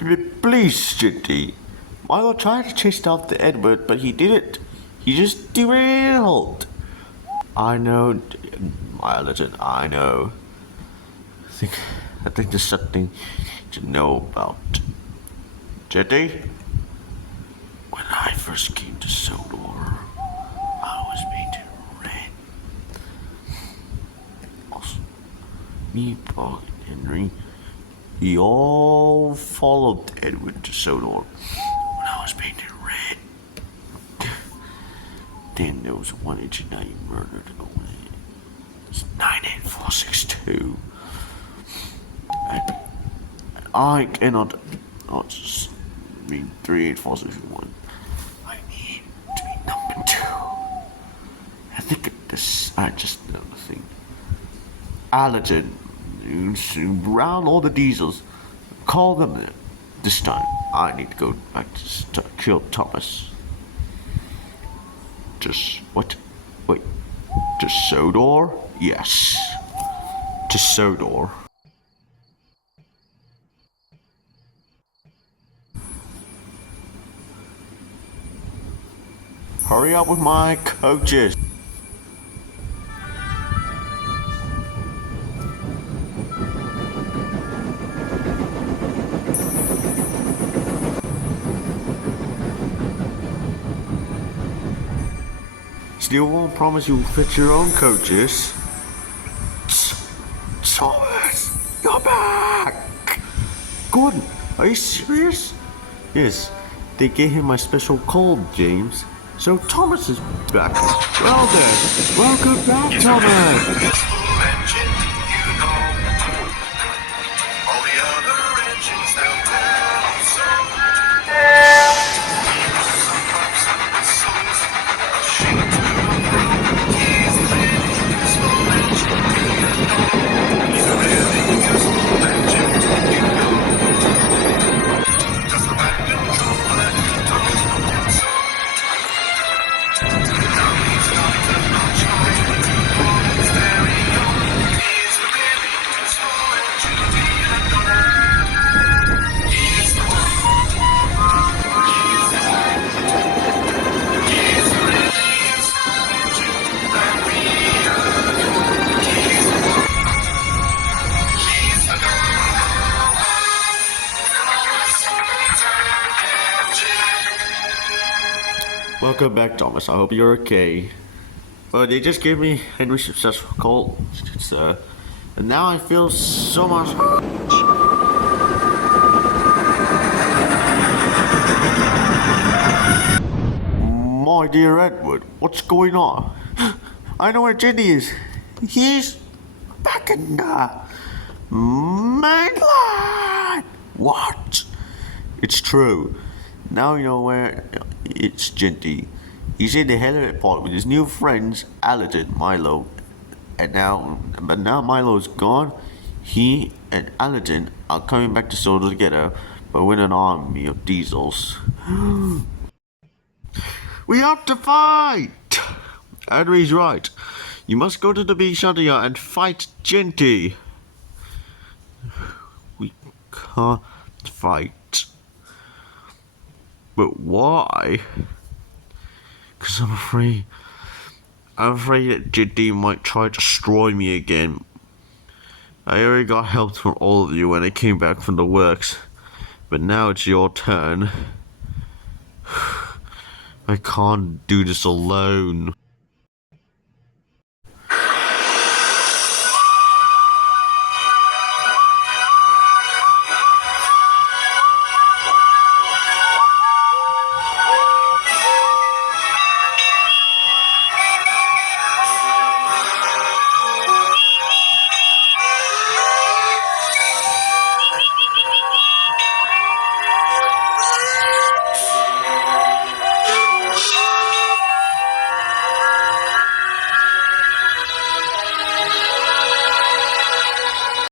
Please, Jinty. Milo tried to chase after Edward, but he didn't. He just derailed. I know, Allan, I know. I think there's something to know about. Jinty? When I first came to Sodor, I was painted red. Also, me, Paul, and Henry, we all followed Edward to Sodor when I was painted red. Then there was one agent I murdered away. It's 98462. And I cannot not just mean 38461. I need to be number 2. I think this I just know the thing. Allan, round all the diesels. Call them in. This time I need to go back to kill Thomas. Just what? Wait. To Sodor? Yes. To Sodor. Hurry up with my coaches. Still won't promise you'll fit your own coaches. Thomas, you're back! Gordon, are you serious? Yes, they gave him my special cold, James. So Thomas is back. Well then, welcome back, Thomas! Welcome back, Thomas. I hope you're okay. Well, they just gave me Henry's successful call, and now I feel so much. My dear Edward, what's going on? I know where Jinty is. He's back in the mainland. What? It's true. Now you know where it's Jinty. He's in the helipad pod with his new friends, Allan and Milo. But now Milo's gone. He and Allan are coming back to Sodor together, but with an army of diesels. We have to fight! Henry's right. You must go to the beach area and fight Jinty. We can't fight. But why? Because I'm afraid that Jinty might try to destroy me again. I already got help from all of you when I came back from the works. But now it's your turn. I can't do this alone.